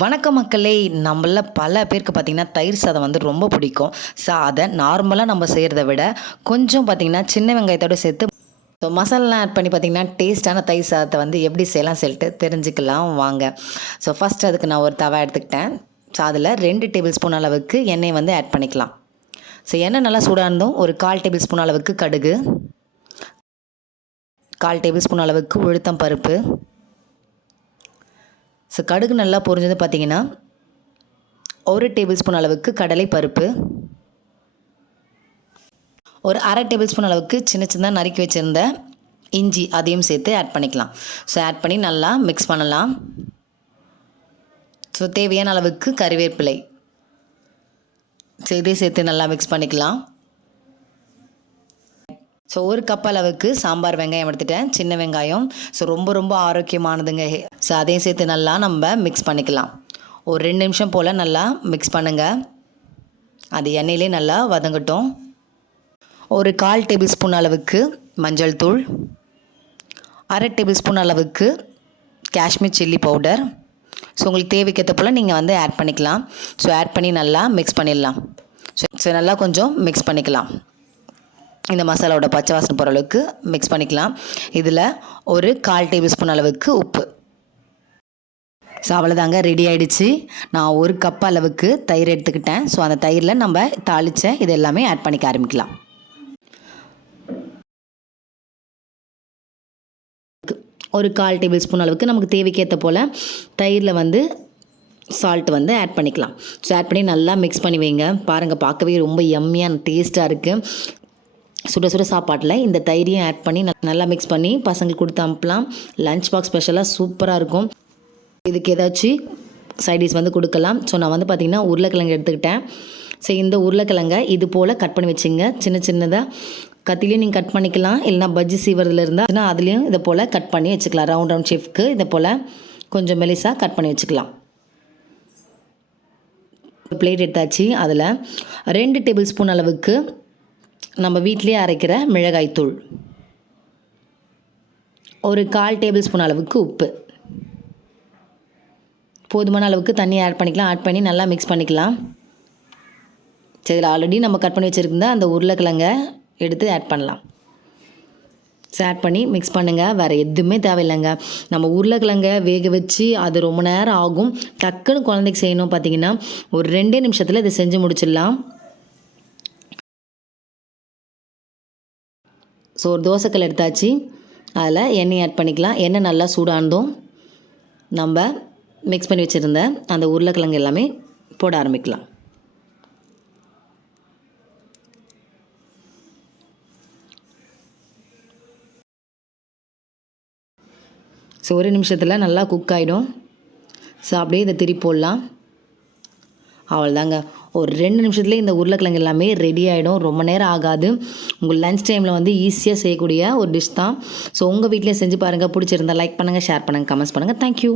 வணக்கம் மக்களே. நம்மள பல பேருக்கு பார்த்திங்கன்னா தயிர் சாதம் வந்து ரொம்ப பிடிக்கும். ஸோ அதை நார்மலாக நம்ம செய்கிறத விட கொஞ்சம் பார்த்திங்கன்னா சின்ன வெங்காயத்தோடு சேர்த்து ஸோ மசாலாலாம் ஆட் பண்ணி பார்த்திங்கன்னா டேஸ்ட்டான தயிர் சாதத்தை வந்து எப்படி செய்யலாம் சொல்லிட்டு தெரிஞ்சுக்கலாம் வாங்க. ஸோ ஃபஸ்ட் அதுக்கு நான் ஒரு தவா எடுத்துக்கிட்டேன். ஸோ அதில் 2 டேபிள் ஸ்பூன் அளவுக்கு எண்ணெய் வந்து ஆட் பண்ணிக்கலாம். ஸோ எண்ணெய் நல்லா சூடாக இருந்தும் ஒரு 1/4 டேபிள் ஸ்பூன் அளவுக்கு கடுகு, 1/4 டேபிள் ஸ்பூன் அளவுக்கு உளுத்தம் பருப்பு. ஸோ கடுகு நல்லா பொரிஞ்சது பார்த்திங்கன்னா 1 டேபிள் ஸ்பூன் அளவுக்கு கடலை பருப்பு, ஒரு 1/2 டேபிள் ஸ்பூன் அளவுக்கு சின்ன சின்னதாக நறுக்கி வச்சுருந்த இஞ்சி அதையும் சேர்த்து ஆட் பண்ணிக்கலாம். ஸோ ஆட் பண்ணி நல்லா மிக்ஸ் பண்ணலாம். ஸோ தேவையான அளவுக்கு கறிவேப்பிலை ஸோ இதையும் சேர்த்து நல்லா மிக்ஸ் பண்ணிக்கலாம். ஸோ ஒரு கப் அளவுக்கு சாம்பார் வெங்காயம் எடுத்துட்டேன், சின்ன வெங்காயம். ஸோ ரொம்ப ஆரோக்கியமானதுங்க. ஸோ அதையும் சேர்த்து நல்லா நம்ம மிக்ஸ் பண்ணிக்கலாம். ஒரு 2 நிமிஷம் போல் நல்லா மிக்ஸ் பண்ணுங்கள். அது எண்ணெயிலே நல்லா வதங்கட்டும். ஒரு 1/4 டேபிள் ஸ்பூன் அளவுக்கு மஞ்சள் தூள், 1/2 டேபிள் ஸ்பூன் அளவுக்கு காஷ்மீர் சில்லி பவுடர். ஸோ உங்களுக்கு தேவைக்கேற்ற போல் நீங்கள் வந்து ஆட் பண்ணிக்கலாம். ஸோ ஆட் பண்ணி நல்லா மிக்ஸ் பண்ணிடலாம். ஸோ நல்லா கொஞ்சம் மிக்ஸ் பண்ணிக்கலாம். இந்த மசாலாவோட பச்சை வாசனை போகிற அளவுக்கு மிக்ஸ் பண்ணிக்கலாம். இதில் ஒரு 1/4 டேபிள் ஸ்பூன் அளவுக்கு உப்பு. ஸோ அவ்வளோதாங்க, ரெடி ஆகிடுச்சு. நான் ஒரு கப் அளவுக்கு தயிர் எடுத்துக்கிட்டேன். ஸோ அந்த தயிரில் நம்ம தாளித்த இது எல்லாமே ஆட் பண்ணிக்க ஆரம்பிக்கலாம். ஒரு 1/4 டேபிள் ஸ்பூன் அளவுக்கு நமக்கு தேவைக்கேற்ற போல் தயிரில் வந்து சால்ட் வந்து ஆட் பண்ணிக்கலாம். ஸோ ஆட் பண்ணி நல்லா மிக்ஸ் பண்ணி வைங்க. பாருங்கள், பார்க்கவே ரொம்ப யம்மியான டேஸ்ட்டாக இருக்குது. சுட சுட சாப்பாட்டில் இந்த தயிரையும் ஆட் பண்ணி நல்லா மிக்ஸ் பண்ணி பசங்களுக்கு கொடுத்து அனுப்பலாம். லஞ்ச் பாக்ஸ் ஸ்பெஷலாக சூப்பராக இருக்கும். இதுக்கு ஏதாச்சும் சைடிஷ் வந்து கொடுக்கலாம். ஸோ நான் வந்து பார்த்திங்கன்னா உருளைக்கிழங்கு எடுத்துக்கிட்டேன். ஸோ இந்த உருளைக்கிழங்கை இது போல் கட் பண்ணி வச்சுங்க. சின்னதாக கத்திலையும் நீங்கள் கட் பண்ணிக்கலாம். இல்லைனா பஜ்ஜி சீவரத்தில் இருந்தால் அதுலேயும் இதை போல் கட் பண்ணி வச்சுக்கலாம். ரவுண்ட் ஷேப்க்கு இதை போல் கொஞ்சம் மெலிசாக கட் பண்ணி வச்சுக்கலாம். பிளேட் எடுத்தாச்சு. அதில் 2 டேபிள் ஸ்பூன் அளவுக்கு நம்ம வீட்டிலேயே அரைக்கிற மிளகாய்த்தூள், ஒரு 1/4 டேபிள் ஸ்பூன் அளவுக்கு உப்பு, போதுமான அளவுக்கு தண்ணி ஆட் பண்ணிக்கலாம். ஆட் பண்ணி நல்லா மிக்ஸ் பண்ணிக்கலாம். சரி, இதில் ஆல்ரெடி நம்ம கட் பண்ணி வச்சுருந்தா அந்த உருளைக்கிழங்கை எடுத்து ஆட் பண்ணலாம். ஆட் பண்ணி மிக்ஸ் பண்ணுங்கள். வேறு எதுவுமே தேவையில்லைங்க. நம்ம உருளைக்கிழங்கை வேக வச்சு அது ரொம்ப நேரம் ஆகும். டக்குன்னு குழந்தைக்கு செய்யணும் பார்த்திங்கன்னா ஒரு 2 நிமிஷத்தில் இதை செஞ்சு முடிச்சிடலாம். ஸோ ஒரு தோசைக்கல் எடுத்தாச்சு. அதில் எண்ணெய் ஆட் பண்ணிக்கலாம். எண்ணெய் நல்லா சூடானதும் நம்ம மிக்ஸ் பண்ணி வச்சுருந்த அந்த உருளைக்கிழங்கு எல்லாமே போட ஆரம்பிக்கலாம். ஸோ ஒரு நிமிஷத்தில் நல்லா குக் ஆகிடும். ஸோ அப்படியே இதை திருப்பி போடலாம். அவ்வளோதாங்க, ஒரு 2 நிமிஷத்துலேயே இந்த உருளைக்கிழங்கு எல்லாமே ரெடி ஆகிடும். ரொம்ப நேரம் ஆகாது. உங்கள் லன்ச் டைமில் வந்து ஈஸியாக செய்யக்கூடிய ஒரு டிஷ் தான். ஸோ உங்கள் வீட்டிலே செஞ்சு பாருங்கள். பிடிச்சிருந்தா லைக் பண்ணுங்கள், ஷேர் பண்ணுங்கள், கமெண்ட்ஸ் பண்ணுங்கள். தேங்க்யூ.